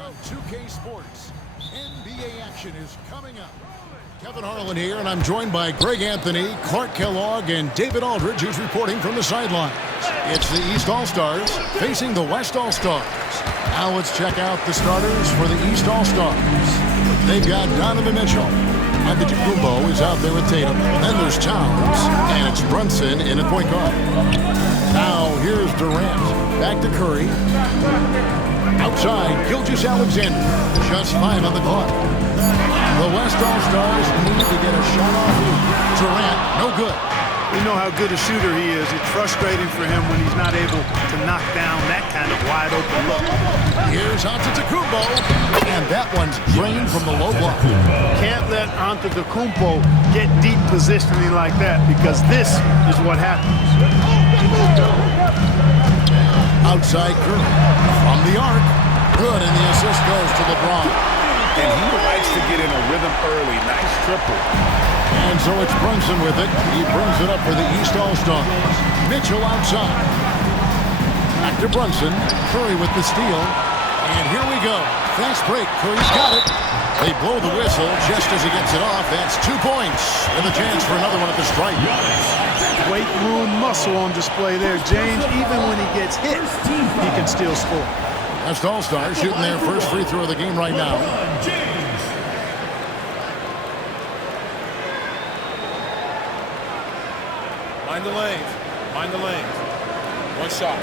on 2K Sports. NBA action is coming up. Kevin Harlan here, and I'm joined by Greg Anthony, Clark Kellogg, and David Aldridge, who's reporting from the sidelines. It's the East All-Stars facing the West All-Stars. Now let's check out the starters for the East All-Stars. They've got Donovan Mitchell. Antetokounmpo is out there with Tatum. Then there's Towns, and it's Brunson in at point guard. Now here's Durant. Back to Curry. Outside, Gilgeous-Alexander. Just 5 on the clock. The West All-Stars need to get a shot off. Durant, no good. We know how good a shooter he is. It's frustrating for him when he's not able to knock down that kind of wide-open look. Here's Antetokounmpo, and that one's drained from the low block. Can't let Antetokounmpo get deep positioning like that, because this is what happens. Outside Curry, from the arc, good, and the assist goes to LeBron. And he likes to get in a rhythm early. Nice triple. And so it's Brunson with it. He brings it up for the East All-Stars. Mitchell outside. Back to Brunson. Curry with the steal. And here we go. Fast break. Curry's got it. They blow the whistle just as he gets it off. That's 2 points. And a chance for another one at the stripe. Weight room muscle on display there, James. Even when he gets hit, he can still score. West All-Stars shooting their first free throw of the game right now. Mind the lanes. Mind the lanes. One shot.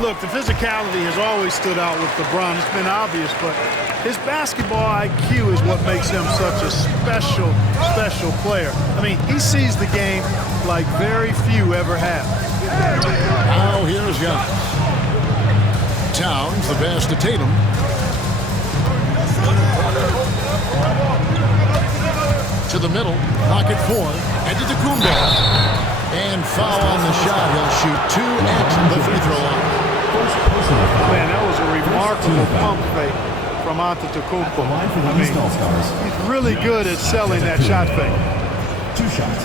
Look, the physicality has always stood out with LeBron. It's been obvious, but his basketball IQ is what makes him such a special player. I mean, he sees the game like very few ever have. Now here's Young. Towns, the pass to Tatum. To the middle, pocket 4, Antetokounmpo. And foul on the shot. He'll shoot 2 at the free throw line. Man, that was a remarkable pump fake from Antetokounmpo. I mean, he's really good at selling that shot fake. 2 shots.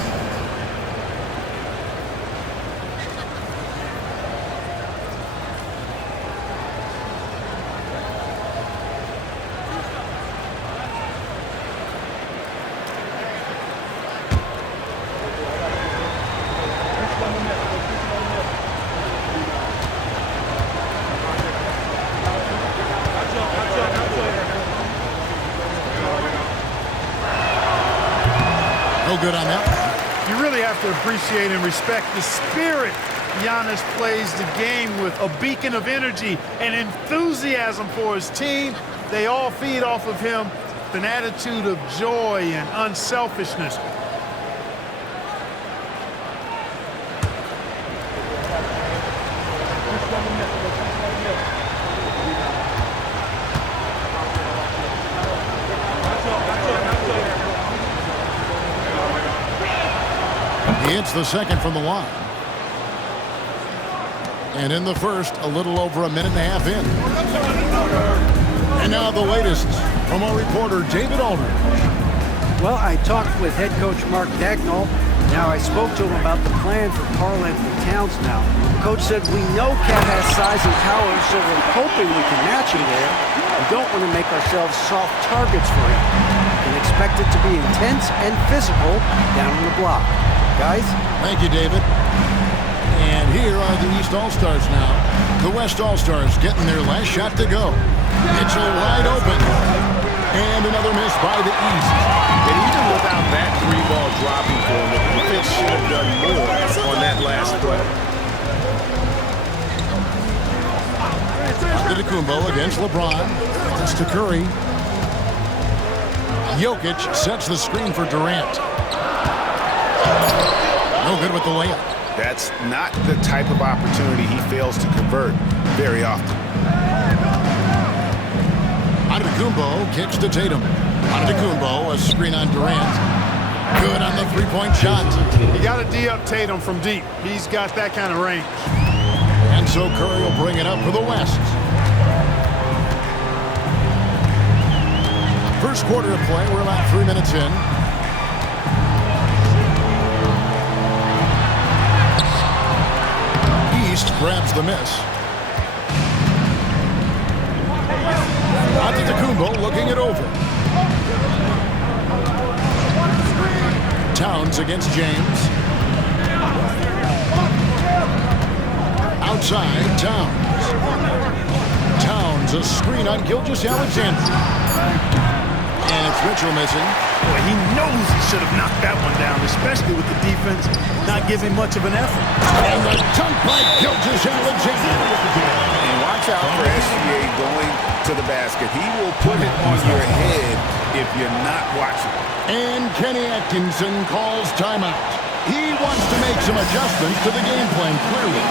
Good on that. You really have to appreciate and respect the spirit Giannis plays the game with. A beacon of energy and enthusiasm for his team. They all feed off of him with an attitude of joy and unselfishness. He hits the second from the line. And in the first, a little over a minute and a half in. And now the latest from our reporter, David Aldridge. Well, I talked with head coach Mark Dagnall. Now I spoke to him about the plan for Karl-Anthony Towns now. Coach said, we know Cat has size and power, so we're hoping we can match him there. We don't want to make ourselves soft targets for him. And expect it to be intense and physical down on the block. Guys? Thank you, David. And here are the East All-Stars now. The West All-Stars getting their last shot to go. Mitchell wide open. And another miss by the East. And even without that 3-ball dropping for him, the defense should have done more on that last play. Antetokounmpo against LeBron. It's to Curry. Jokic sets the screen for Durant. No good with the layup. That's not the type of opportunity he fails to convert very often. Antetokounmpo kicks to Tatum. Antetokounmpo, a screen on Durant. Good on the 3-point shot. You got to D-up Tatum from deep. He's got that kind of range. And so Curry will bring it up for the West. First quarter of play, we're about 3 minutes in. grabs the miss. Antetokounmpo looking it over. Towns against James. Outside, Towns. Towns, a screen on Gilgeous-Alexander. And it's Mitchell missing. Boy, he knows he should have knocked that one down, especially with the defense not giving much of an effort. And the dunk by Gilgeous-Alexander. And watch out for SGA going to the basket. He will put it on your head if you're not watching. And Kenny Atkinson calls timeout. He wants to make some adjustments to the game plan, clearly.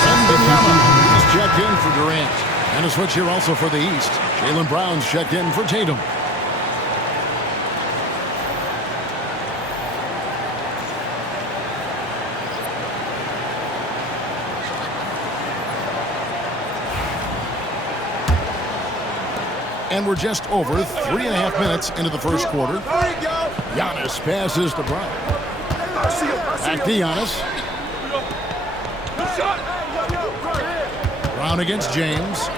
And he's checked in for Durant. And a switch here also for the East. Jaylen Brown's checked in for Tatum. And we're just over 3.5 minutes into the first quarter. Giannis passes to Brown. Back to Giannis. Brown against James.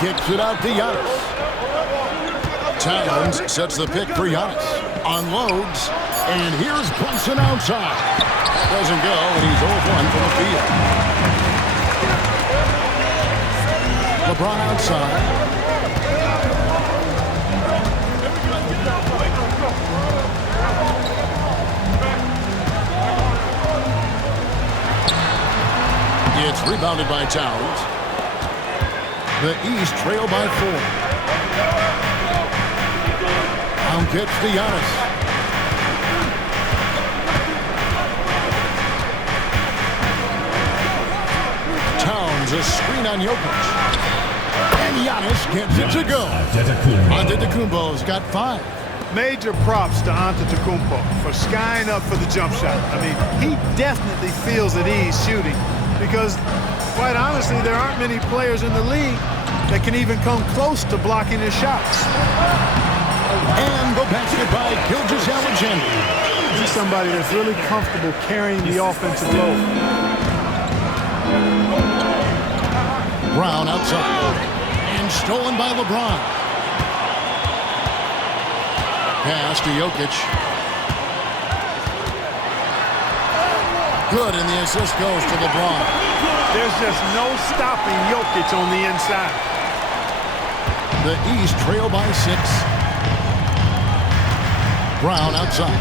Kicks it out to Giannis. Towns sets the pick for Giannis. Unloads. And here's Brunson outside. Doesn't go, and he's 0-1 from the field. LeBron outside. It's rebounded by Towns. The East trail by 4. Down pitch to Giannis. Towns, a screen on Jokic. And Giannis gets it to go. Antetokounmpo's got 5. Major props to Antetokounmpo for skying up for the jump shot. I mean, he definitely feels at ease shooting because, quite honestly, there aren't many players in the league that can even come close to blocking his shots. And the basket by Gilgeous-Alexander. He's somebody that's really comfortable carrying the offensive load. Brown outside. And stolen by LeBron. Pass to Jokic. Good, and the assist goes to LeBron. There's just no stopping Jokic on the inside. The East trail by 6. Brown outside.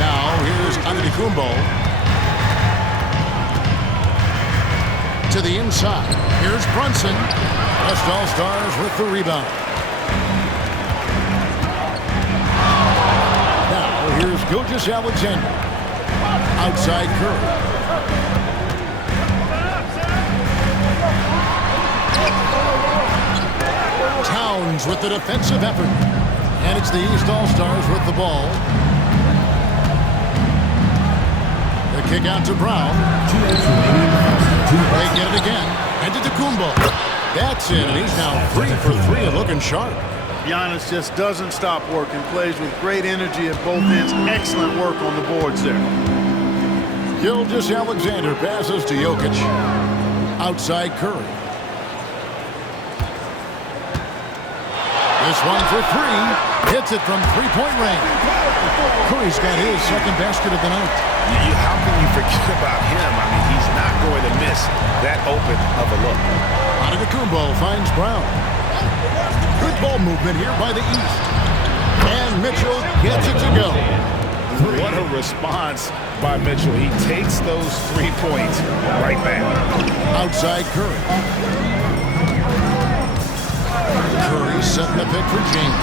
Now here's Antetokounmpo. To the inside. Here's Brunson. West All-Stars with the rebound. Now here's Gilgeous-Alexander. Outside Curry. Towns with the defensive effort. And it's the East All-Stars with the ball. The kick out to Brown. They get it again. And to Antetokounmpo. That's it, and he's now 3 for 3 and looking sharp. Giannis just doesn't stop working. Plays with great energy at both ends. Excellent work on the boards there. Gilgeous-Alexander passes to Jokic. Outside Curry. This one for 3. Hits it from three-point range. Curry's got his second basket of the night. How can you forget about him? I mean, he's not going to miss that open of a look. Antetokounmpo finds Brown. Good ball movement here by the East. And Mitchell gets it to go. What a response by Mitchell. He takes those 3 points right back. Outside Curry. Curry setting the pick for James.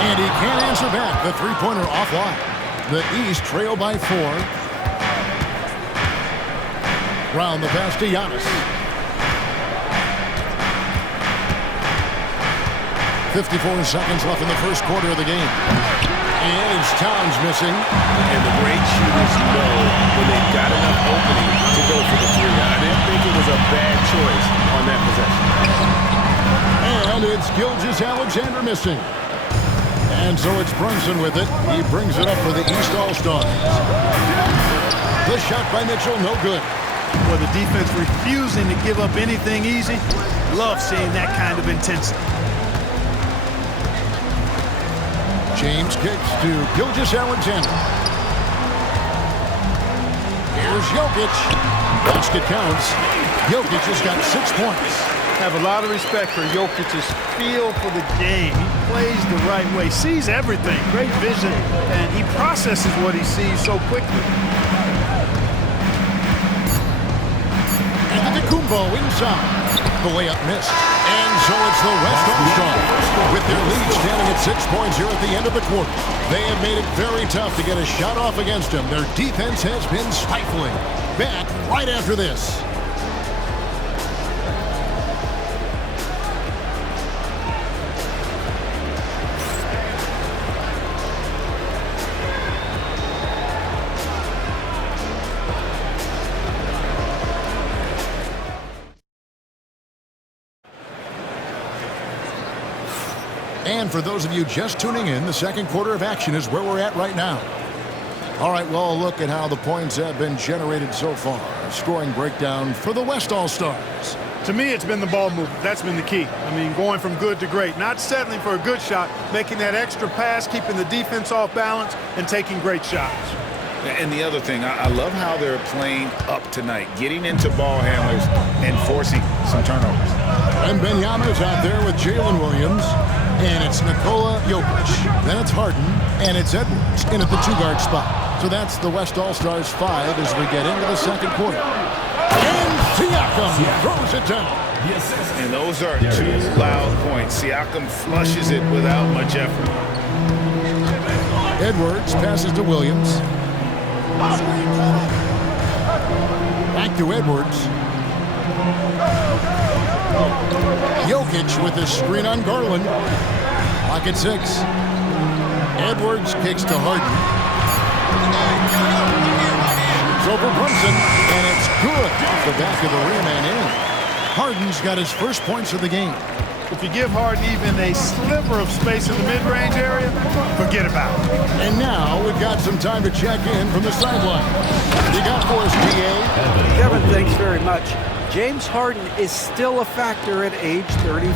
And he can't answer back. The three-pointer offline. The East trail by 4. Round the pass to Giannis. 54 seconds left in the first quarter of the game. And it's Towns missing. And the great shooters know when they've got enough opening to go for the 3. I didn't think it was a bad choice on that possession. And it's Gilgeous-Alexander missing. And so it's Brunson with it. He brings it up for the East All-Stars. The shot by Mitchell, no good. Well, the defense refusing to give up anything easy. Love seeing that kind of intensity. James kicks to Gilgeous-Alexander. Here's Jokic. Basket counts. Jokic has got 6 points. Have a lot of respect for Jokic's feel for the game. He plays the right way, sees everything, great vision, and he processes what he sees so quickly. Antetokounmpo inside. The layup missed. And so it's the West All-Stars with their lead standing at 6 points here at the end of the quarter. They have made it very tough to get a shot off against them. Their defense has been stifling. Back right after this. And for those of you just tuning in, the second quarter of action is where we're at right now. All right, well, look at how the points have been generated so far. A scoring breakdown for the West All-Stars. To me, it's been the ball movement. That's been the key. I mean, going from good to great. Not settling for a good shot, making that extra pass, keeping the defense off balance, and taking great shots. And the other thing, I love how they're playing up tonight, getting into ball handlers and forcing some turnovers. And Benyama's out there with Jalen Williams. And it's Nikola Jokic. Then it's Harden. And it's Edwards in at the two-guard spot. So that's the West All-Stars 5 as we get into the second quarter. And Siakam throws it down. And those are 2 loud points. Siakam flushes it without much effort. Edwards passes to Williams. Back to Edwards. Jokic with his screen on Garland. Clock at 6. Edwards kicks to Harden. It's over Brunson, and it's good off the back of the rim and in. Harden's got his first points of the game. If you give Harden even a sliver of space in the mid-range area, forget about it. And now we've got some time to check in from the sideline. What you got for us, DA? Kevin, thanks very much. James Harden is still a factor at age 35.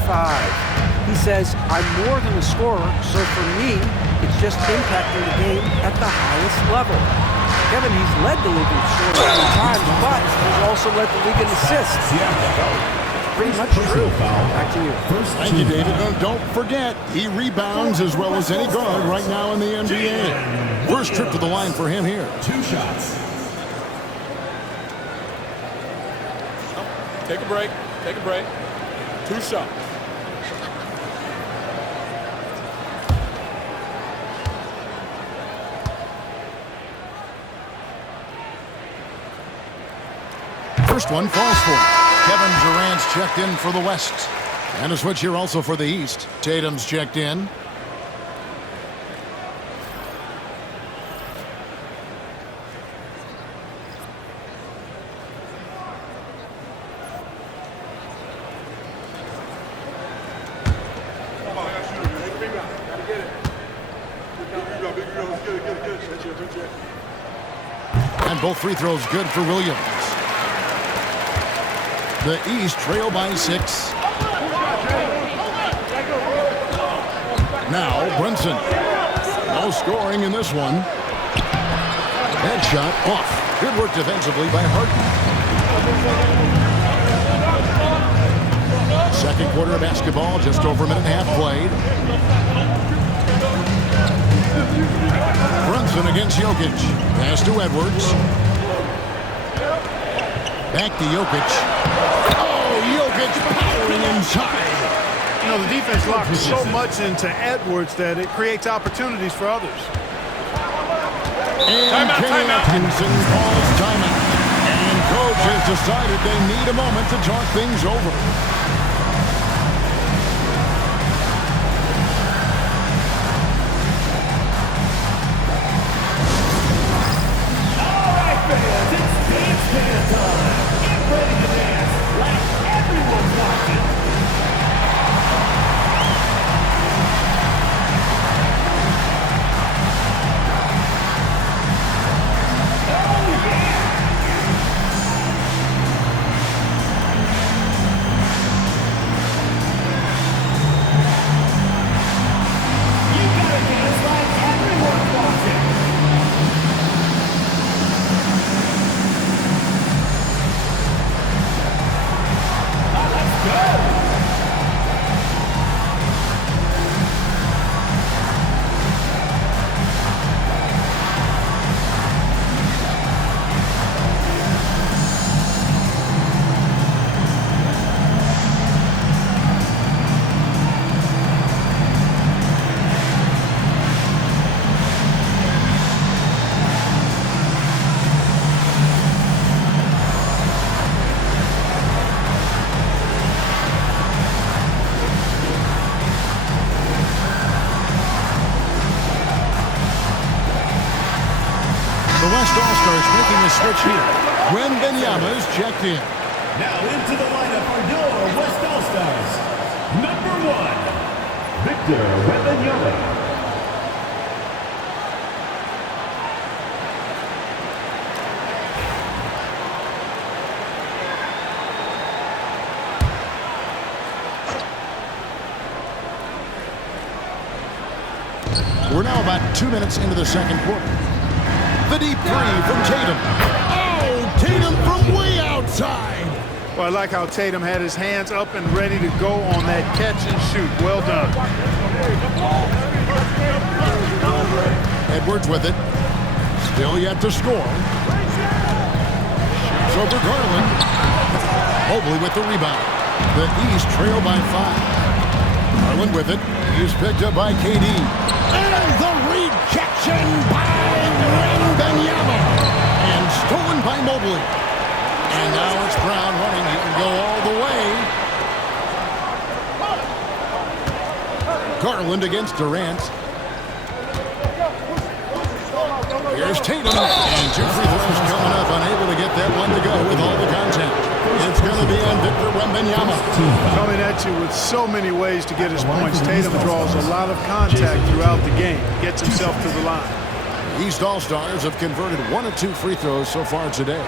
He says, I'm more than a scorer, so for me, it's just impacting the game at the highest level. Kevin, he's led the league in scoring many times, but he's also led the league in assists. Pretty much true. Back to you. Thank you, David. And don't forget, he rebounds as well as any guard right now in the NBA. First trip to the line for him here. 2 shots. Take a break. Take a break. 2 shots. First one falls for him. Kevin Durant's checked in for the West. And a switch here also for the East. Tatum's checked in. And both free throws good for Williams. The East trail by 6. Now Brunson. No scoring in this one. That shot off. Good work defensively by Harden. Second quarter of basketball, just over a minute and a half played. Brunson against Jokic. Pass to Edwards. Back to Jokic. Jokic powering inside. You know, the defense locks so much into Edwards that it creates opportunities for others. And Kenny Atkinson calls timeout. And coach has decided they need a moment to talk things over. All right, fans, it's dance time. Get ready to dance like everyone's watching. West All-Stars making a switch here. Wembanyama is checked in. Now into the lineup for your West All-Stars. Number 1, Victor Wembanyama. We're now about 2 minutes into the second quarter. The deep three from Tatum. Oh, Tatum from way outside. Well, I like how Tatum had his hands up and ready to go on that catch and shoot. Well done. Edwards with it. Still yet to score. Shoots over Garland. Mobley with the rebound. The East trail by 5. Garland with it. He's picked up by KD. And the rejection by Wembanyama. And stolen by Mobley. And now it's Brown running. He can go all the way. Garland against Durant. Here's Tatum. And 2 free throws coming up. Unable to get that one to go with all the contact. It's going to be on Victor Wembanyama. Coming at you with so many ways to get his points. Tatum draws a lot of contact throughout the game. Gets himself to the line. East All-Stars have converted 1 of 2 free throws so far today.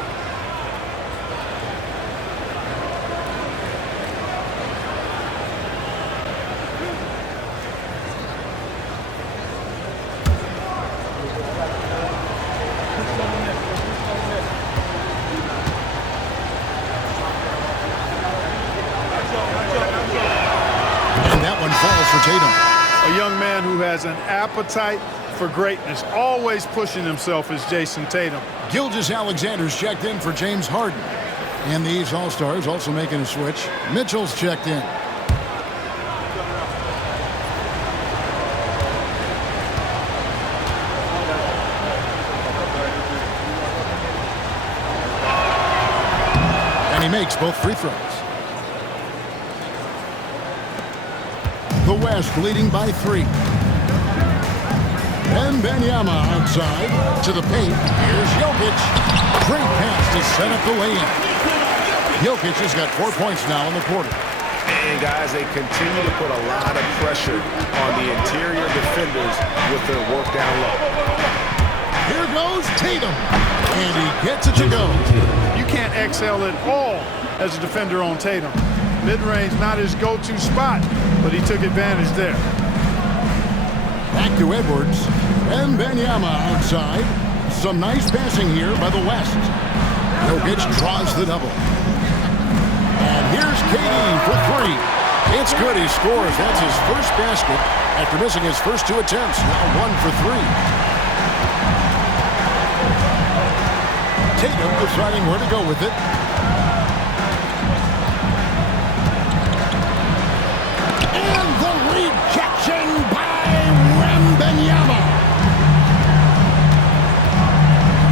Falls for Tatum. A young man who has an appetite for greatness, always pushing himself, is Jason Tatum. Gilgeous-Alexander's checked in for James Harden. And these All-Stars also making a switch. Mitchell's checked in. And he makes both free throws. The West leading by 3. Wembanyama outside to the paint. Here's Jokic. Great pass to set up the lay-in. Jokic has got 4 points now in the quarter. And guys, they continue to put a lot of pressure on the interior defenders with their work down low. Here goes Tatum. And he gets it to go. You can't excel at all as a defender on Tatum. Mid-range, not his go-to spot, but he took advantage there. Back to Edwards. Wembanyama outside. Some nice passing here by the West. Jokic draws the double. And here's KD for 3. It's good. He scores. That's his first basket after missing his first 2 attempts. Now 1 for 3. Tatum deciding where to go with it. Rejection by Wembanyama.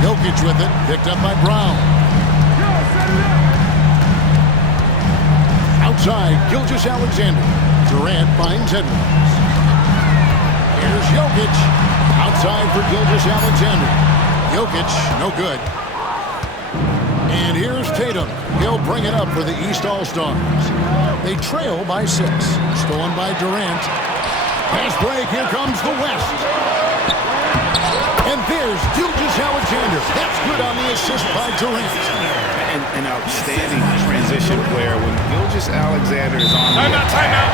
Jokic with it, picked up by Brown. Outside, Gilgeous-Alexander. Durant finds Edwards. Here's Jokic. Outside for Gilgeous-Alexander. Jokic, no good. And here's Tatum. He'll bring it up for the East All-Stars. They trail by 6. Stolen by Durant. Pass break. Here comes the West. And there's Gilgeous-Alexander. That's good on the assist by Durant. An outstanding transition player when Gilgeous-Alexander is on the attack.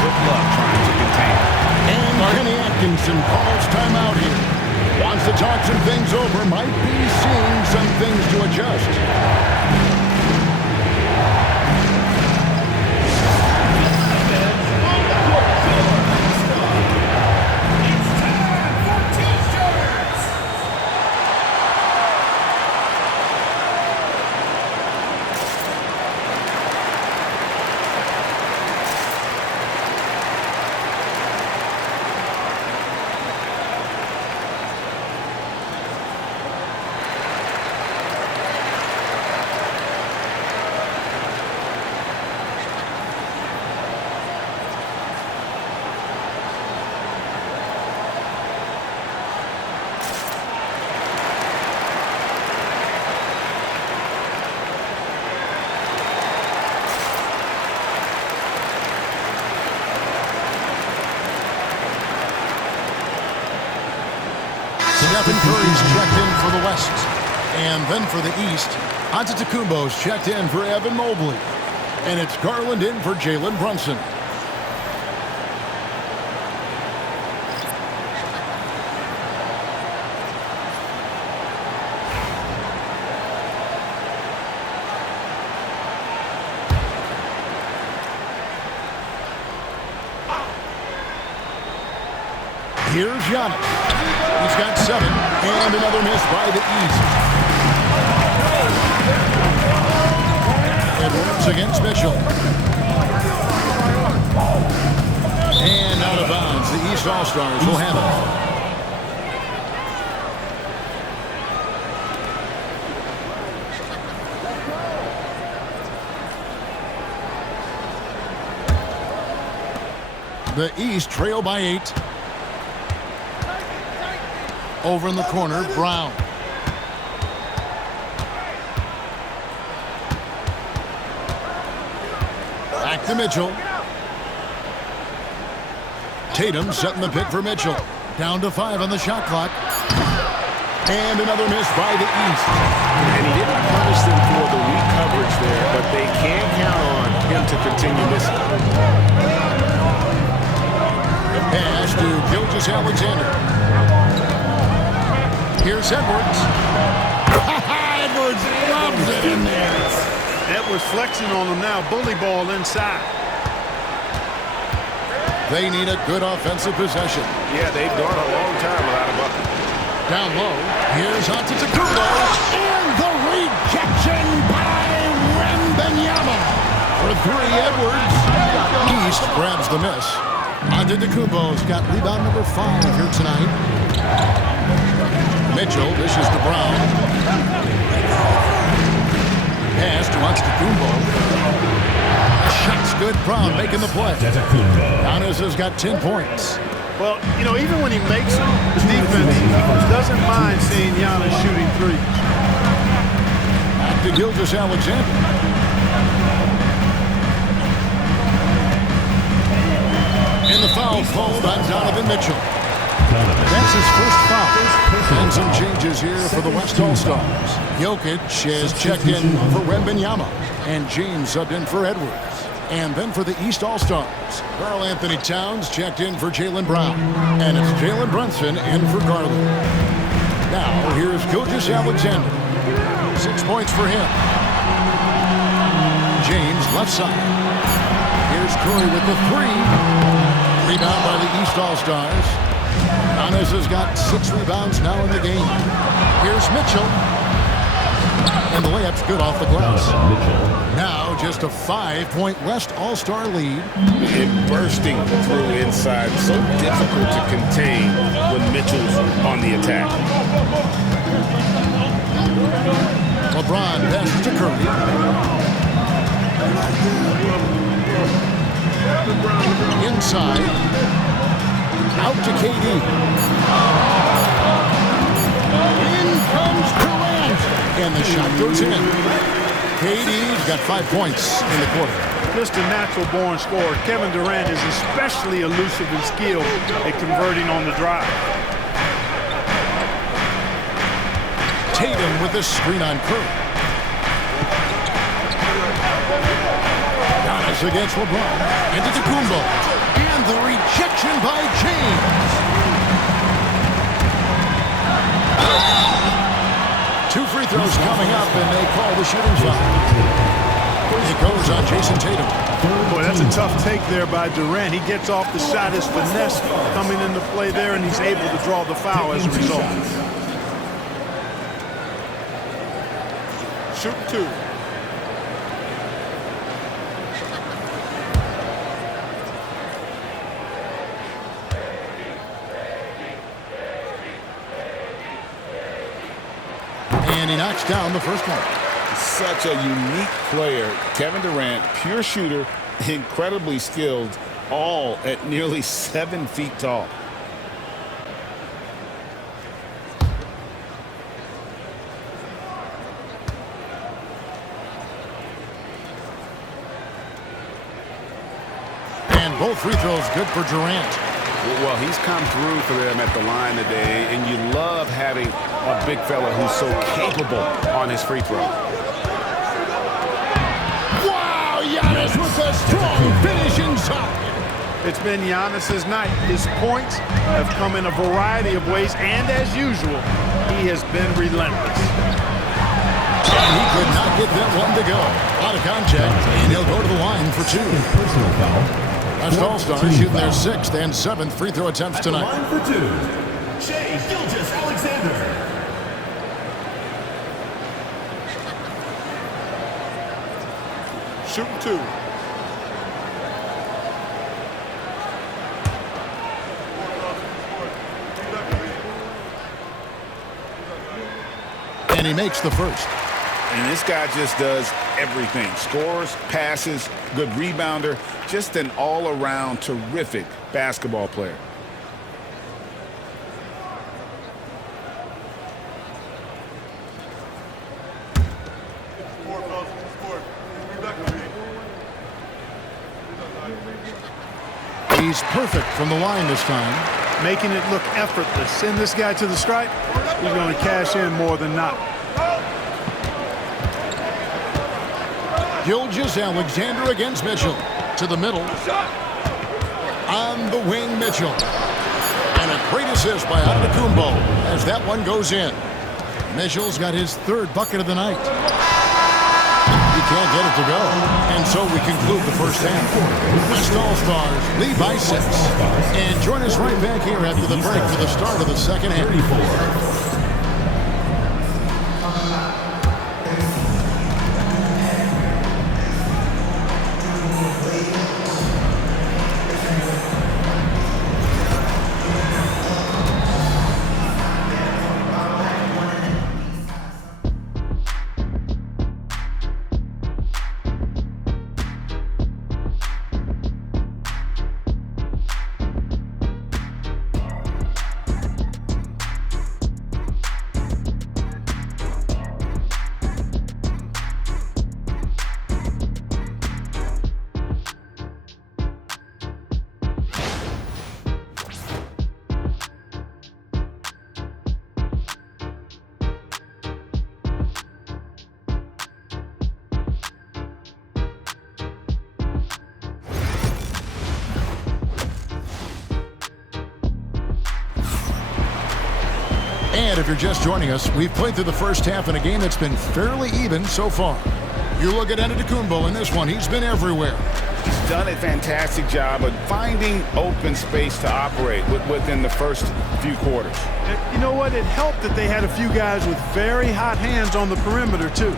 Good luck trying to contain him. And Kenny Atkinson calls timeout here. Wants to talk some things over. Might be seeing some things to adjust. Stephen Curry's checked in for the West. And then for the East, Antetokounmpo's checked in for Evan Mobley. And it's Garland in for Jalen Brunson. Here's Giannis. He's got 7, and another miss by the East. Edwards against Mitchell. And out of bounds. The East All-Stars will have it. The East trail by 8. Over in the corner, Brown. Back to Mitchell. Tatum setting the pick for Mitchell. Down to 5 on the shot clock. And another miss by the East. And he didn't punish them for the weak coverage there, but they can count on him to continue missing. Pass to Gilgeous-Alexander. Here's Edwards. Edwards loves it in there. Edwards flexing on him now. Bully ball inside. They need a good offensive possession. Yeah, they've gone a long time without a bucket. Down low. Here's Antetokounmpo. And the rejection by Wembanyama. For 3, Edwards. East grabs the miss. Antetokounmpo's got rebound number 5 here tonight. Mitchell, this is to Brown. Pass to Antetokounmpo. Shot's good. Brown making the play. Giannis has got 10 points. Well, you know, even when he makes them, the defense doesn't mind seeing Giannis shooting 3. Back to Gilgeous-Alexander. And the foul called on Donovan Mitchell. That's his first foul. And some changes here for the West All-Stars. Jokic has checked in for Wembanyama. And James subbed in for Edwards. And then for the East All-Stars, Karl Anthony Towns checked in for Jaylen Brown. And it's Jalen Brunson in for Garland. Now, here's Gilgeous-Alexander. 6 points for him. James, left side. Here's Curry with the 3. Rebound by the East All-Stars. Giannis has got 6 rebounds now in the game. Here's Mitchell. And the layup's good off the glass. Now just a 5-point West All-Star lead. And bursting through inside. So difficult to contain when Mitchell's on the attack. LeBron passes to Curry. Inside. Out to KD. In comes Durant. And the shot goes in. KD's got 5 points in the quarter. Just a natural-born scorer. Kevin Durant is especially elusive and skilled at converting on the drive. Tatum with the screen on Curry. Giannis against LeBron. Antetokounmpo. And the rejection by James. 2 free throws coming up, and they call the shooting foul. It goes on Jason Tatum. Boy, that's a tough take there by Durant. He gets off the shot. His finesse coming into play there, and he's able to draw the foul as a result. Shoot 2. And he knocks down the first one. Such a unique player. Kevin Durant, pure shooter, incredibly skilled, all at nearly 7 feet tall. And both free throws good for Durant. Well, he's come through for them at the line today, and you love having a big fella who's so capable on his free throw. Wow, Giannis with a strong finish inside. It's been Giannis's night. His points have come in a variety of ways, and as usual, he has been relentless. And he could not get that one to go. Out of contact, and he'll go to the line for 2. Personal foul. West All-Stars shooting their 6th and 7th free throw attempts tonight. Line for 2. Shai Gilgeous-Alexander. Shooting 2. And he makes the first. And this guy just does everything. Scores, passes, good rebounder, just an all-around terrific basketball player. He's perfect from the line this time. Making it look effortless. Send this guy to the stripe, he's going to cash in more than not. Gilgeous-Alexander against Mitchell. To the middle. On the wing, Mitchell. And a great assist by Antetokounmpo as that one goes in. Mitchell's got his 3rd bucket of the night. He can't get it to go. And so we conclude the first half. West All-Stars lead by 6. And join us right back here after the break for the start of the second half. And if you're just joining us, we've played through the first half in a game that's been fairly even so far. You look at Antetokounmpo in this one, he's been everywhere. He's done a fantastic job of finding open space to operate within the first few quarters. You know what? It helped that they had a few guys with very hot hands on the perimeter, too.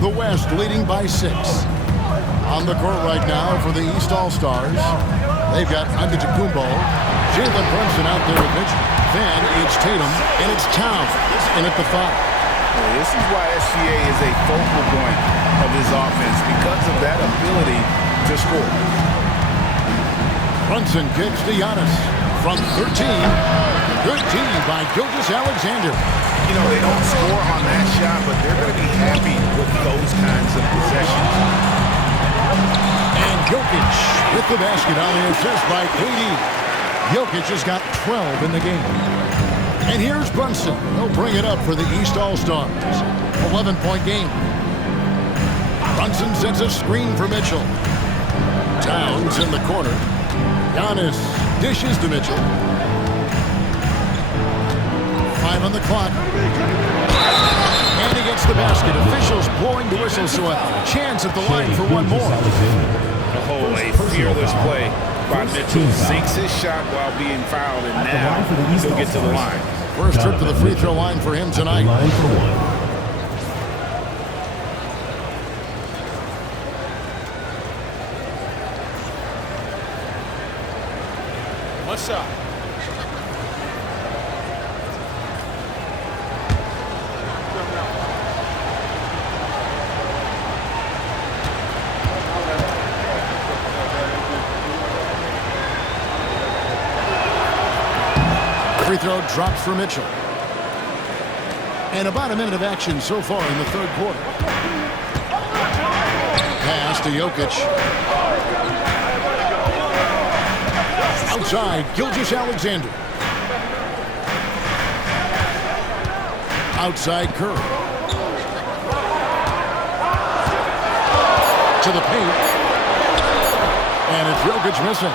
The West leading by 6. On the court right now for the East All-Stars. They've got Antetokounmpo, Jalen Brunson out there with Mitchell. Then it's Tatum and it's Towns in at the 5. Well, this is why SGA is a focal point of his offense because of that ability to score. Brunson kicks to Giannis from 13. Good team by Gilgeous-Alexander. You know, they don't score on that shot, but they're going to be happy with those kinds of possessions. And Jokic with the basket on the assist by KD. Jokic has got 12 in the game. And here's Brunson. He'll bring it up for the East All-Stars. 11-point game. Brunson sets a screen for Mitchell. Towns in the corner. Giannis dishes to Mitchell. 5 on the clock. And he gets the basket. Officials blowing the whistle, so a chance at the line for one more. Oh, a fearless play by Mitchell. Sinks his shot while being fouled, and now he'll get to the line. First trip to the free throw line for him tonight. Line for 1. One shot. free throw drops for Mitchell. And about a minute of action so far in the third quarter. Pass to Jokic. Outside, Gilgeous-Alexander. Outside Curry. To the paint. And it's Jokic missing.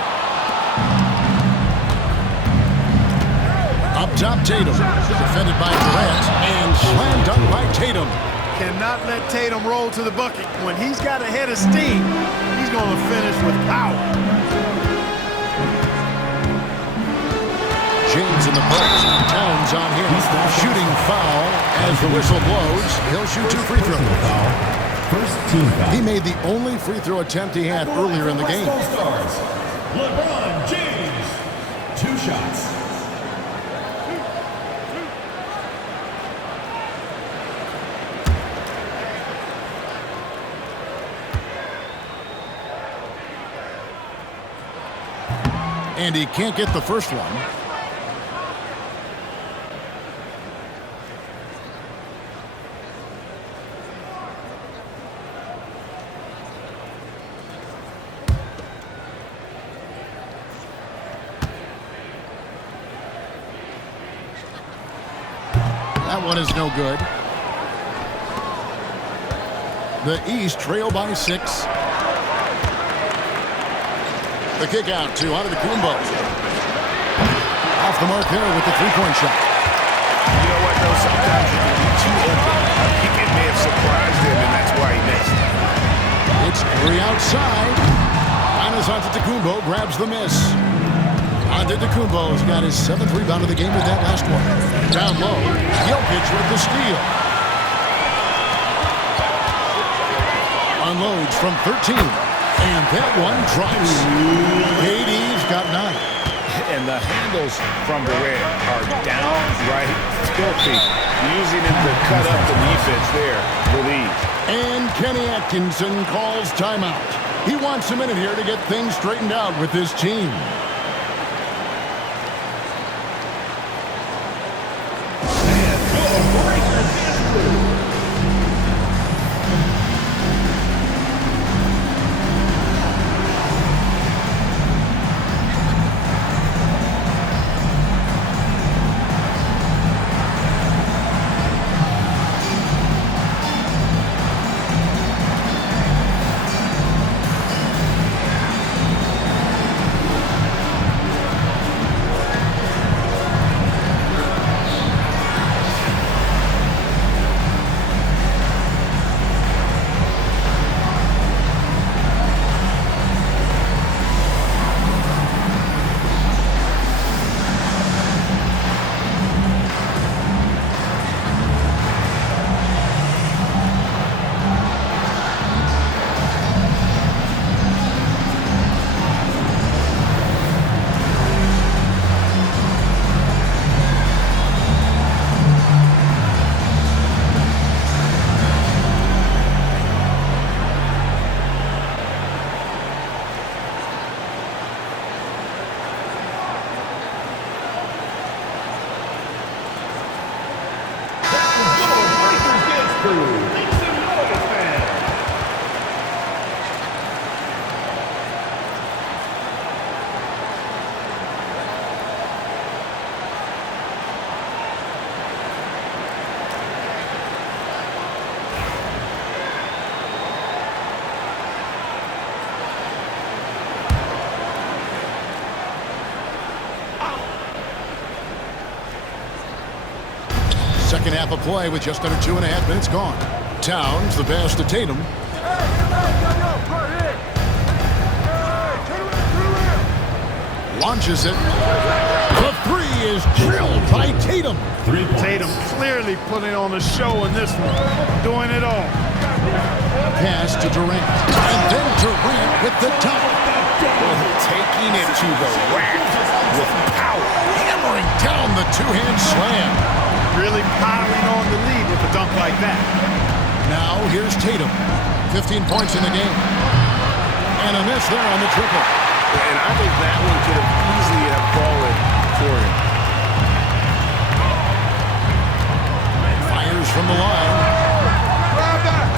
Up top, Tatum. Defended by Durant. And slam dunk by Tatum. Cannot let Tatum roll to the bucket. When he's got a head of steam, he's going to finish with power. James in the post. Towns on him. Shooting foul as the whistle blows. He'll shoot 2 free throws. First team foul. He made the only free throw attempt he had earlier in the game. Stars. LeBron James. 2 shots. And he can't get the first one. That one is no good. The East trail by 6. The kick out to Antetokounmpo. Off the mark there with the three-point shot. You know what, though? Sometimes you can be too open. I think it may have surprised him, and that's why he missed. It's Curry outside. Giannis Antetokounmpo grabs the miss. Antetokounmpo's got his 7th rebound of the game with that last one. Down low, Jokic with the steal. Unloads from 13. And that one drops. KD's got 9. And the handles from Durant are downright filthy, using him to cut up the defense there with ease. And Kenny Atkinson calls timeout. He wants a minute here to get things straightened out with his team. Second half of play with just under 2.5 minutes gone. Towns, the pass to Tatum. Launches it. The three is drilled by Tatum. Tatum clearly putting on a show in this one. Doing it all. Pass to Durant. And then Durant with the top. Taking it to the rack with power. Hammering down the two-hand slam. Really piling on the lead with a dunk like that. Now here's Tatum. 15 points in the game. And a miss there on the triple. And I think that one could have easily have fallen for him. from the line.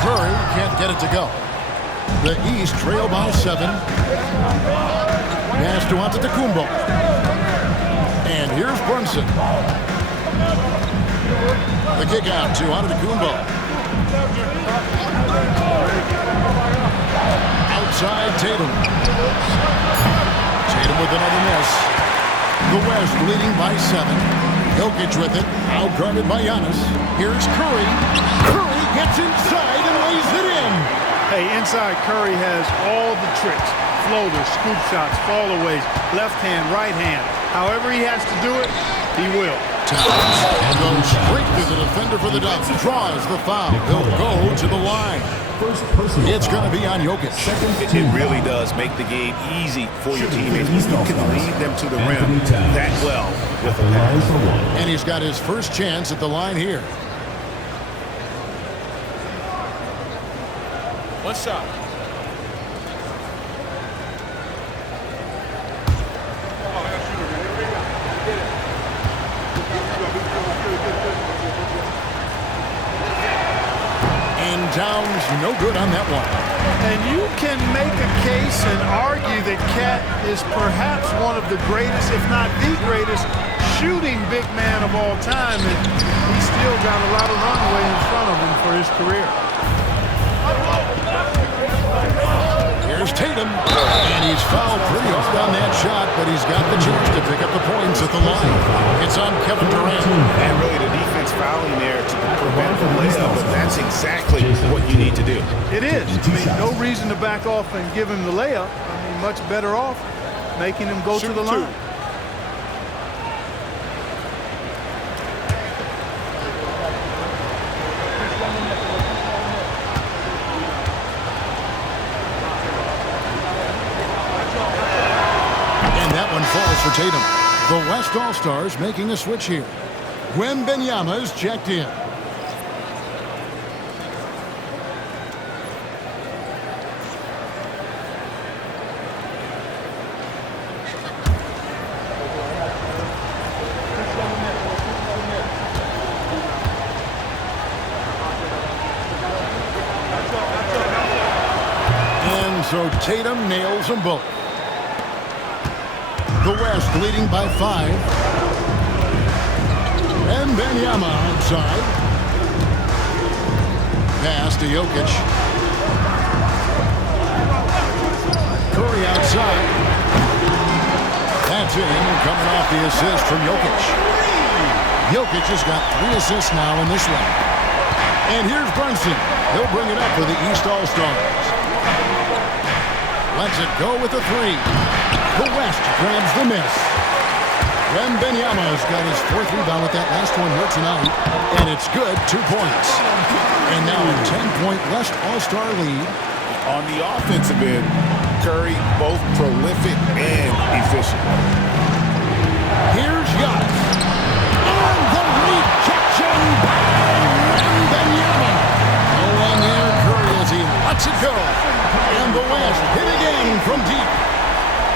Curry can't get it to go. The East trail by 7. Pass to Antetokounmpo. And here's Brunson. The kick out to Antetokounmpo. Outside Tatum. Tatum with another miss. The West leading by 7. Jokic with it. Outguarded by Giannis. Here's Curry. Curry gets inside and lays it in. Hey, inside Curry has all the tricks. Floaters, scoop shots, fallaways, left hand, right hand. However he has to do it, he will. Towns goes straight to the defender for the Dubs. Draws the foul. He'll go to the line. It's going to be on Jokic. It really does make the game easy for your teammates. You can lead them to the rim that well with a pass. And he's got his first chance at the line here. One shot. And Towns no good on that one. And you can make a case and argue that Cat is perhaps one of the greatest, if not the greatest, shooting big man of all time. And he's still got a lot of runway in front of him for his career. Here's Tatum. And he's fouled pretty hard on that shot, but he's got the chance to pick up the points at the line. It's on Kevin Durant. And really the defense fouling there to prevent the layup, but that's exactly what you need to do. It is. I mean, no reason to back off and give him the layup. I mean, much better off making him go to the line. Falls for Tatum. The West All-Stars making a switch here. Wembanyama's checked in. And so Tatum nails them both. The West leading by 5. And Wembanyama outside. Pass to Jokic. Curry outside. That's in, coming off the assist from Jokic. Jokic has got 3 assists now in this one. And here's Brunson. He'll bring it up for the East All-Stars. Lets it go with a 3. The West grabs the miss. Wembanyama's got his 4th rebound with that last one here tonight. And it's good, 2 points. And now a 10-point West All-Star lead. On the offensive end, Curry both prolific and efficient. Here's Giannis. And the rejection by Wembanyama. No one near Curry as he lets it go. And the West hit again from deep.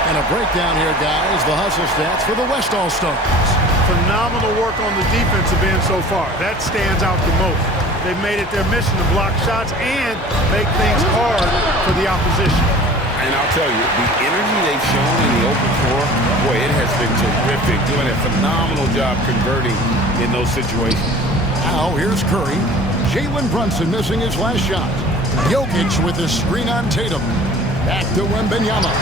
And a breakdown here, guys. The hustle stats for the West All-Stars. Phenomenal work on the defensive end so far. That stands out the most. They've made it their mission to block shots and make things hard for the opposition. And I'll tell you, the energy they've shown in the open floor, boy, it has been terrific. Doing a phenomenal job converting in those situations. Now, here's Curry. Jalen Brunson missing his last shot. Jokic with the screen on Tatum. Back to Wembanyama.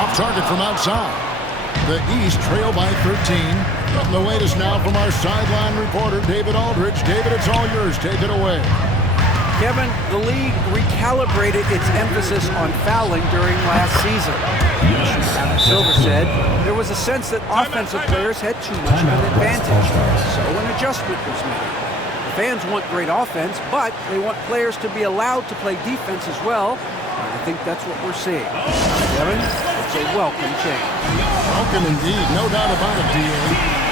Off target from outside. The East trail by 13. The latest now from our sideline reporter, David Aldridge. David, it's all yours. Take it away. Kevin, the league recalibrated its emphasis on fouling during last season. Adam Silver said there was a sense that offensive players had too much of an advantage, so an adjustment was made. The fans want great offense, but they want players to be allowed to play defense as well. I think that's what we're seeing. Kevin, it's a welcome change. Welcome indeed, no doubt about it, D.A.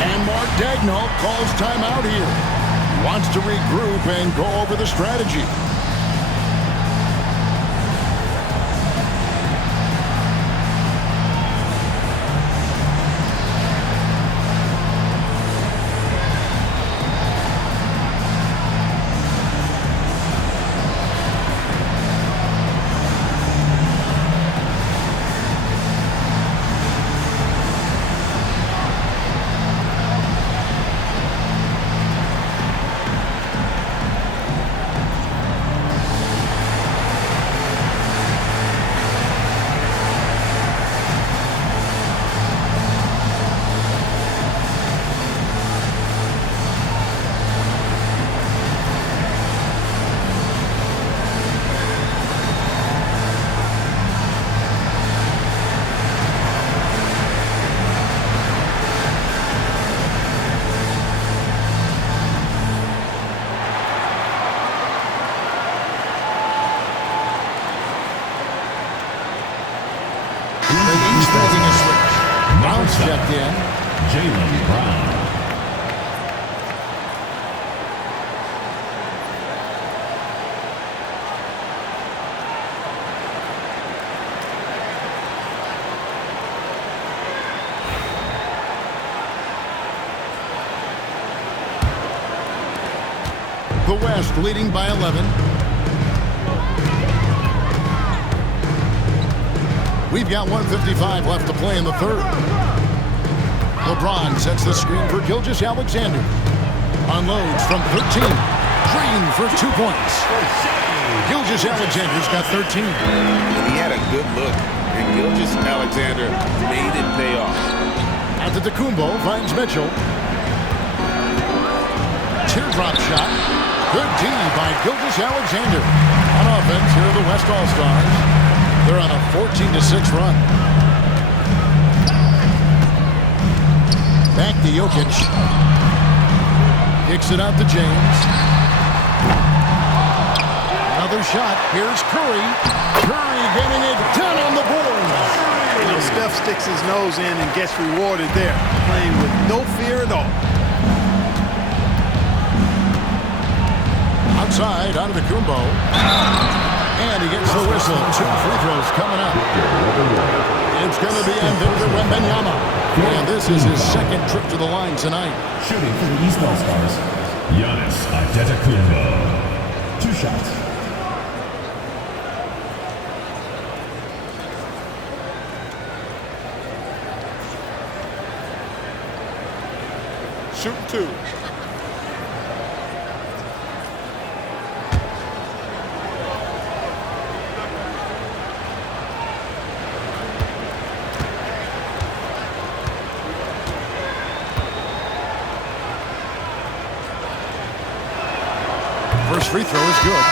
And Mark Daigneault calls timeout here. He wants to regroup and go over the strategy. Williams checked in. Jaylen Brown. The West leading by 11. We've got 1:55 left to play in the third. LeBron sets the screen for Gilgeous-Alexander. Unloads from 13. Green for 2 points. Gilgeous-Alexander's got 13. And he had a good look, and Gilgeous-Alexander made it pay off. Antetokounmpo finds Mitchell. Teardrop shot. Good D by Gilgeous-Alexander. On offense, here are the West All-Stars. They're on a 14-6 run. Back to Jokic. Kicks it out to James. Another shot. Here's Curry. Curry getting it done on the board. You know, Steph sticks his nose in and gets rewarded there, playing with no fear at all. Outside, Antetokounmpo. And he gets the whistle. 2 free throws coming up. It's going to be Victor Wembanyama. And this is his second trip to the line tonight. Shooting for the East All-Stars, Giannis Antetokounmpo. 2 shots. Shoot 2. First free throw is good.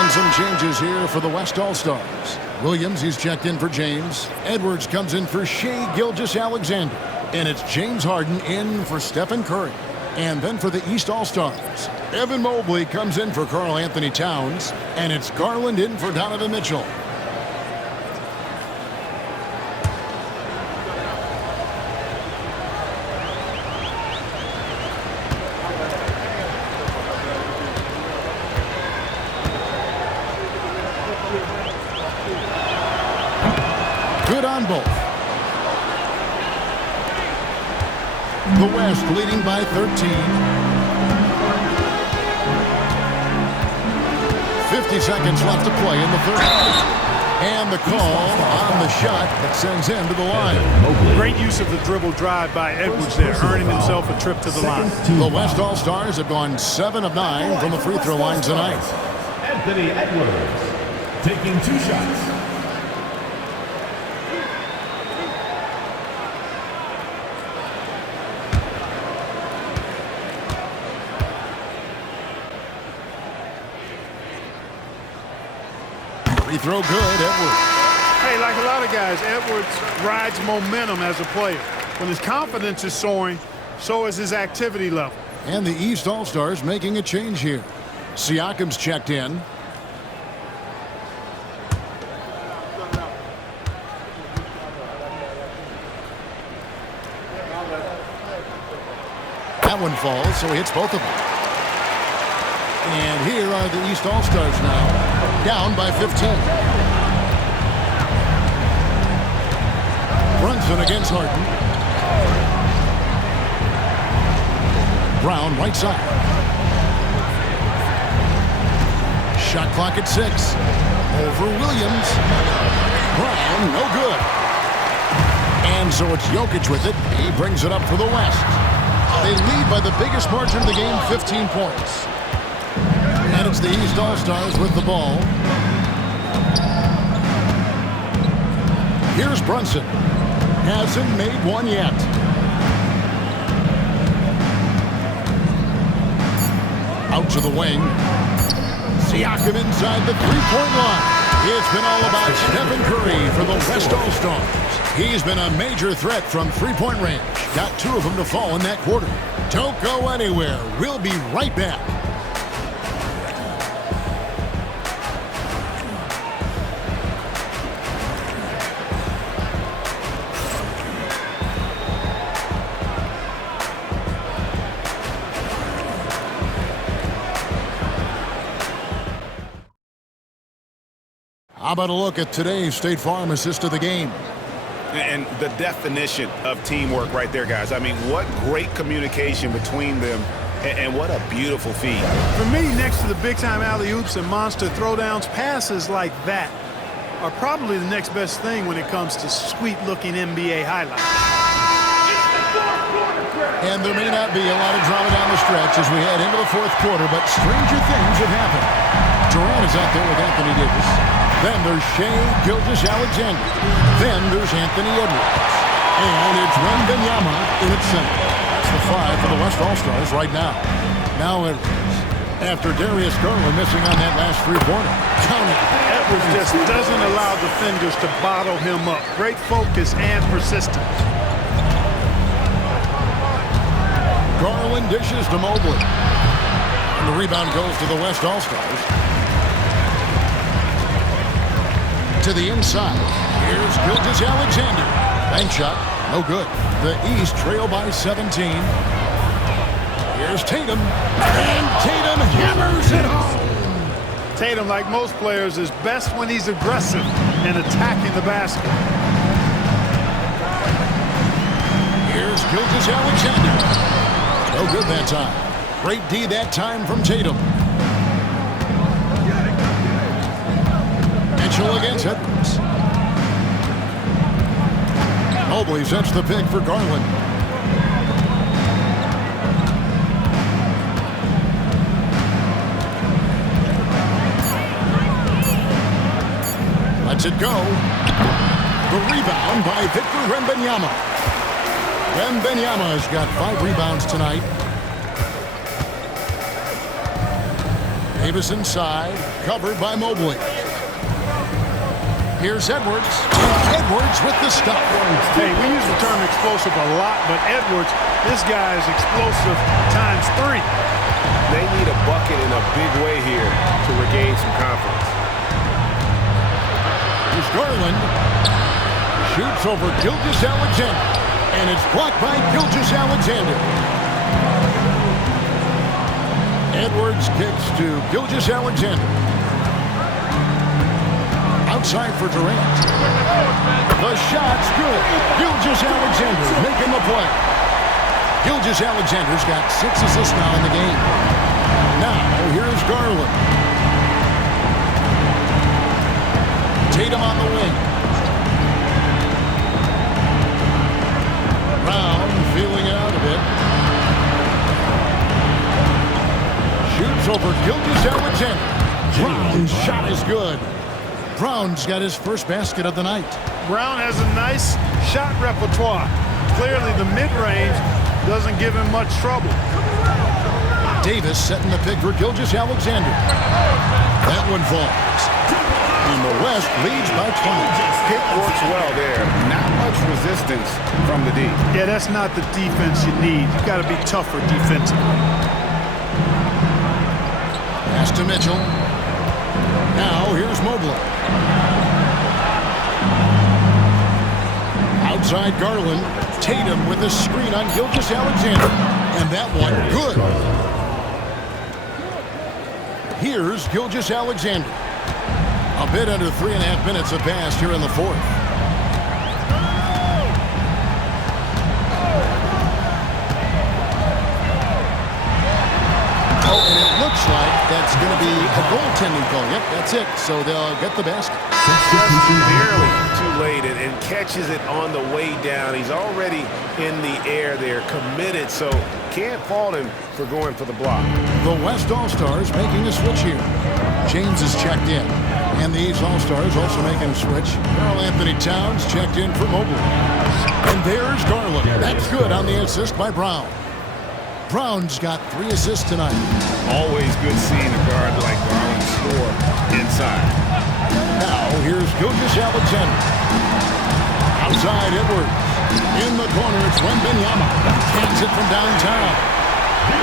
And some changes here for the West All-Stars. Williams, he's checked in for James. Edwards comes in for Shai Gilgeous-Alexander. And it's James Harden in for Stephen Curry. And then for the East All-Stars, Evan Mobley comes in for Karl Anthony Towns. And it's Garland in for Donovan Mitchell. Good on both. The West leading by 13. 50 seconds left to play in the third. And the call on the shot that sends him to the line. Great use of the dribble drive by Edwards there, earning himself a trip to the line. The West All-Stars have gone 7 of 9 from the free throw line tonight. Anthony Edwards taking 2 shots. Free throw good, Edwards. Hey, like a lot of guys, Edwards rides momentum as a player. When his confidence is soaring, so is his activity level. And the East All-Stars making a change here. Siakam's checked in. That one falls, so he hits both of them. And here are the East All-Stars now, down by 15. Brunson against Harden. Brown right side. Shot clock at 6. Over Williams. Brown, no good. And so it's Jokic with it. He brings it up for the West. They lead by the biggest margin of the game, 15 points. And it's the East All-Stars with the ball. Here's Brunson. Hasn't made one yet. Out to the wing. Siakam inside the three-point line. It's been all about Stephen Curry for the West All-Stars. He's been a major threat from three-point range. Got 2 of them to fall in that quarter. Don't go anywhere. We'll be right back. How about a look at today's State Farm assist of the game? And the definition of teamwork right there, guys. I mean, what great communication between them, and what a beautiful feed. For me, next to the big-time alley-oops and monster throwdowns, passes like that are probably the next best thing when it comes to sweet-looking NBA highlights. And there may not be a lot of drama down the stretch as we head into the fourth quarter, but stranger things have happened. Durant is out there with Anthony Davis. Then there's Shai Gilgeous-Alexander. Then there's Anthony Edwards. And it's Wembanyama in its center. That's the five for the West All-Stars right now. Now Edwards. After Darius Garland missing on that last three-pointer. Count it. Edwards just doesn't allow defenders to bottle him up. Great focus and persistence. Garland dishes to Mobley. And the rebound goes to the West All-Stars. To the inside. Here's Gilgeous-Alexander. Bank shot. No good. The East trail by 17. Here's Tatum. And Tatum hammers it home. Tatum, like most players, is best when he's aggressive and attacking the basket. Here's Gilgeous-Alexander. No good that time. Great D that time from Tatum. Mitchell against Edwards. Mobley sets the pick for Garland. Lets it go. The rebound by Victor Wembanyama. Wembanyama's got 5 rebounds tonight. Davis inside, covered by Mobley. Here's Edwards. Edwards with the stop. Hey, we use the term explosive a lot, but Edwards, this guy is explosive times 3. They need a bucket in a big way here to regain some confidence. Here's Garland. Shoots over Gilgeous-Alexander. And it's blocked by Gilgeous-Alexander. Edwards kicks to Gilgeous-Alexander. Outside for Durant. The shot's good. Gilgeous-Alexander making the play. Gilgeous-Alexander's got 6 assists now in the game. Now, here's Garland. Tatum on the wing. Brown feeling it out a bit. Shoots over Gilgeous-Alexander. Brown's shot is good. Brown's got his first basket of the night. Brown has a nice shot repertoire. Clearly the mid-range doesn't give him much trouble. Davis setting the pick for Gilgeous-Alexander. That one falls. And the West leads by 20. Pick works well there. Not much resistance from the D. Yeah, that's not the defense you need. You got to be tougher defensively. Pass to Mitchell. Now here's Mobley. Outside Garland. Tatum with a screen on Gilgeous-Alexander. And that one good. Here's Gilgeous-Alexander. A bit under 3.5 minutes have passed here in the fourth. Oh, and it looks like that's going to be a goaltending call. Yep, that's it. So they'll get the basket. Just barely too late and catches it on the way down. He's already in the air there, committed, so can't fault him for going for the block. The West All-Stars making a switch here. James is checked in. And the East All-Stars also making a switch. Karl Anthony Towns checked in for Mobley. And there's Garland. That's good on the assist by Brown. Brown's got 3 assists tonight. Always good seeing a guard like Garland score inside. Now here's Gilgeous-Alexander. Outside Edwards. In the corner, it's Wembanyama. Hands it from downtown.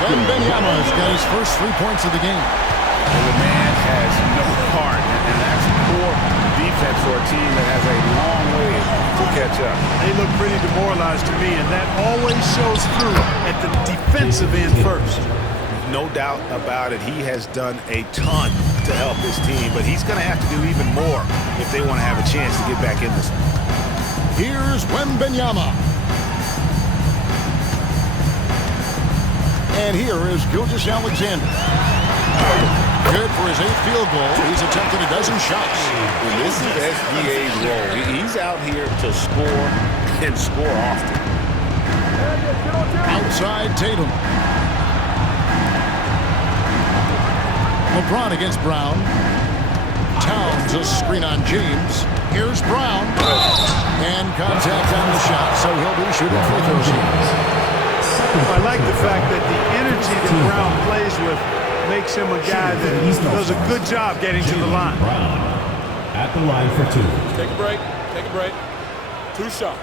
Wembanyama's got his first 3 points of the game. And the man has no heart, and that's poor defense for a team that has a long way to catch up. They look pretty demoralized to me, and that always shows through at the defensive end first. no doubt about it. He has done a ton to help his team, but he's going to have to do even more if they want to have a chance to get back in this one. Here's Wembanyama. And here is Gilgeous-Alexander. Good for his 8th field goal. He's attempted a dozen shots. And this is SGA's role. He's out here to score and score often. Outside Tatum. LeBron against Brown. Towns a screen on James. Here's Brown. And contact on the shot, so he'll be shooting free throws. I like the fact that the energy that Brown plays with makes him a guy that does a good job getting to the line. Brown at the line for 2. Take a break. Take a break. 2 shots.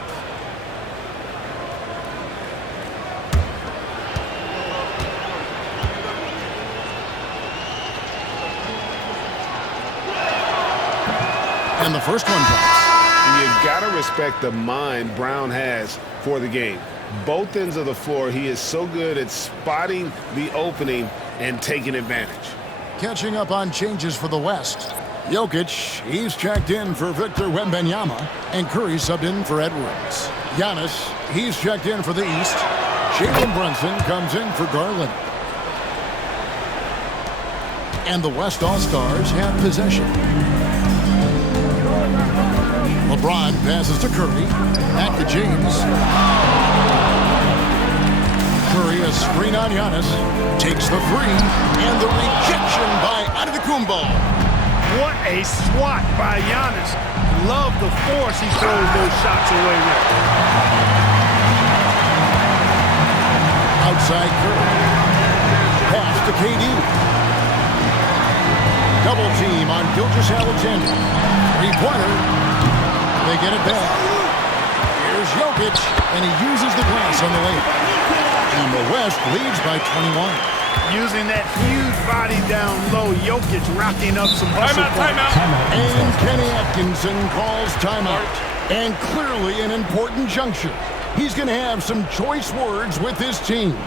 And the first one drops. You've got to respect the mind Brown has for the game. Both ends of the floor, he is so good at spotting the opening and taking advantage. Catching up on changes for the West. Jokic, he's checked in for Victor Wembanyama, and Curry subbed in for Edwards. Giannis, he's checked in for the East. Jalen Brunson comes in for Garland. And the West All-Stars have possession. LeBron passes to Curry. Back to James. Curry, a screen on Giannis. Takes the 3. And the rejection by Antetokounmpo. What a swat by Giannis. Love the force he throws those shots away with. Outside Curry. Pass to KD. Double team on Gilgeous-Alexander. 3-pointer. They get it back. Here's Jokic, and he uses the glass on the layup. And the West leads by 21. Using that huge body down low, Jokic racking up some hustle points. And Kenny Atkinson calls timeout. And clearly an important juncture. He's going to have some choice words with his team.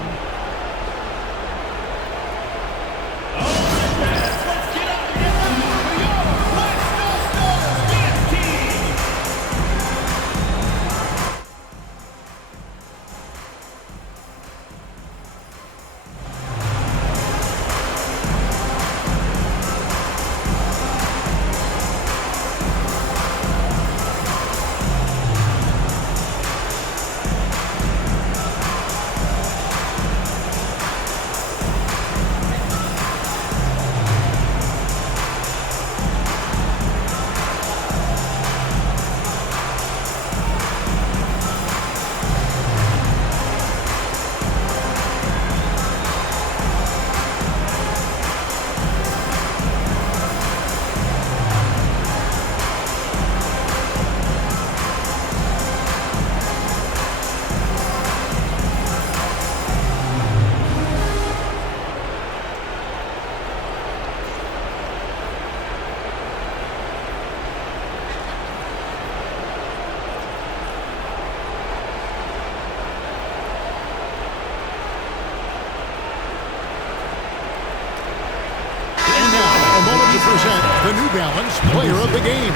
The New Balance player of the game,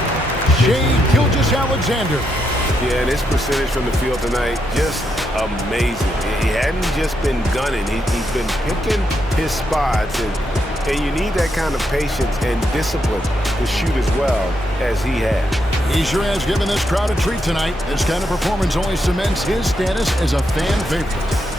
Shai Gilgeous-Alexander. Yeah, and his percentage from the field tonight, just amazing. He hadn't just been gunning. He's been picking his spots, and you need that kind of patience and discipline to shoot as well as he has. He sure has given this crowd a treat tonight. This kind of performance only cements his status as a fan favorite.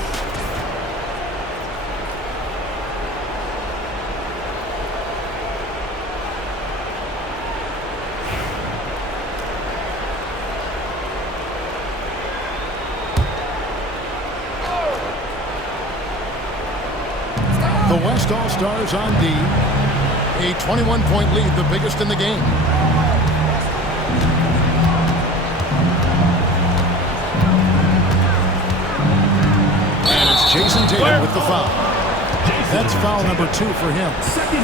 The West All-Stars on D. A 21-point lead, the biggest in the game. And it's Jason Tatum with the foul. That's foul number 2 for him.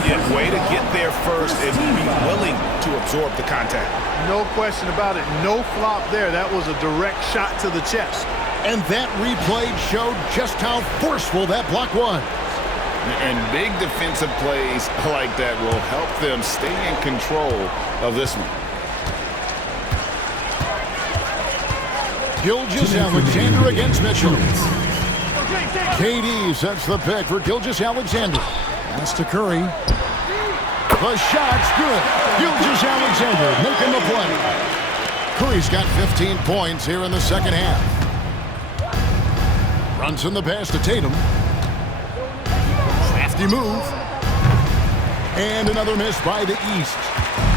Yeah, way to get there first and be willing to absorb the contact. No question about it. No flop there. That was a direct shot to the chest. And that replay showed just how forceful that block was. And big defensive plays like that will help them stay in control of this one. Gilgeous-Alexander against Mitchell. KD sets the pick for Gilgeous-Alexander. Pass to Curry. The shot's good. Gilgeous-Alexander making the play. Curry's got 15 points here in the second half. Runs in the pass to Tatum. Crafty move. And another miss by the East.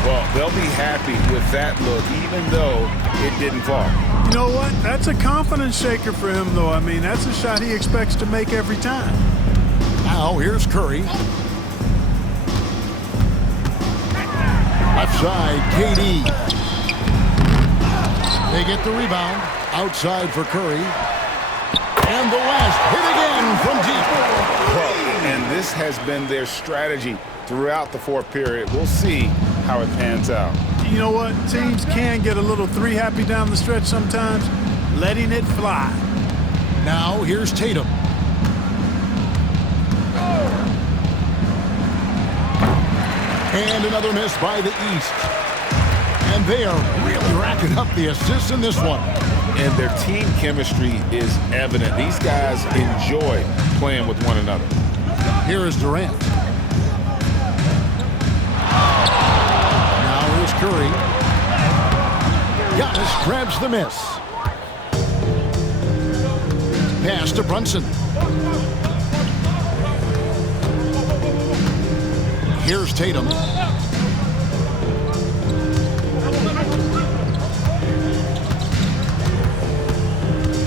Well, they'll be happy with that look, even though it didn't fall. You know what? That's a confidence shaker for him, though. I mean, that's a shot he expects to make every time. Now, here's Curry. Left side, KD. They get the rebound. Outside for Curry. And the West hit again from deep. Well, and this has been their strategy throughout the fourth period. We'll see how it pans out. You know what? Teams can get a little three happy down the stretch sometimes, letting it fly. Now here's Tatum. And another miss by the East. And they are really racking up the assists in this one. And their team chemistry is evident. These guys enjoy playing with one another. Here is Durant. Now here's Curry. Giannis grabs the miss. Pass to Brunson. Here's Tatum.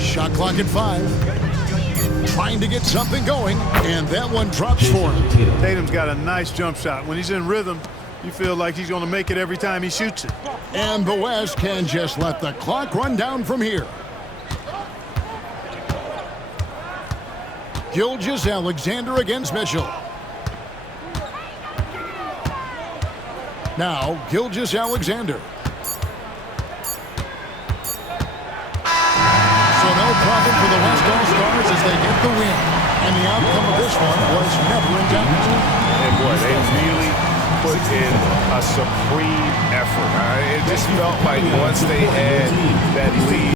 Shot clock at 5. Trying to get something going, and that one drops for him. Tatum's got a nice jump shot. When he's in rhythm, you feel like he's going to make it every time he shoots it. And the West can just let the clock run down from here. Gilgeous-Alexander against Mitchell. Now, Gilgeous-Alexander. So no problem for the West All-Stars as they get the win. And the outcome of this one was never in doubt. And boy, they really put in a supreme effort. It just felt like once they had that lead,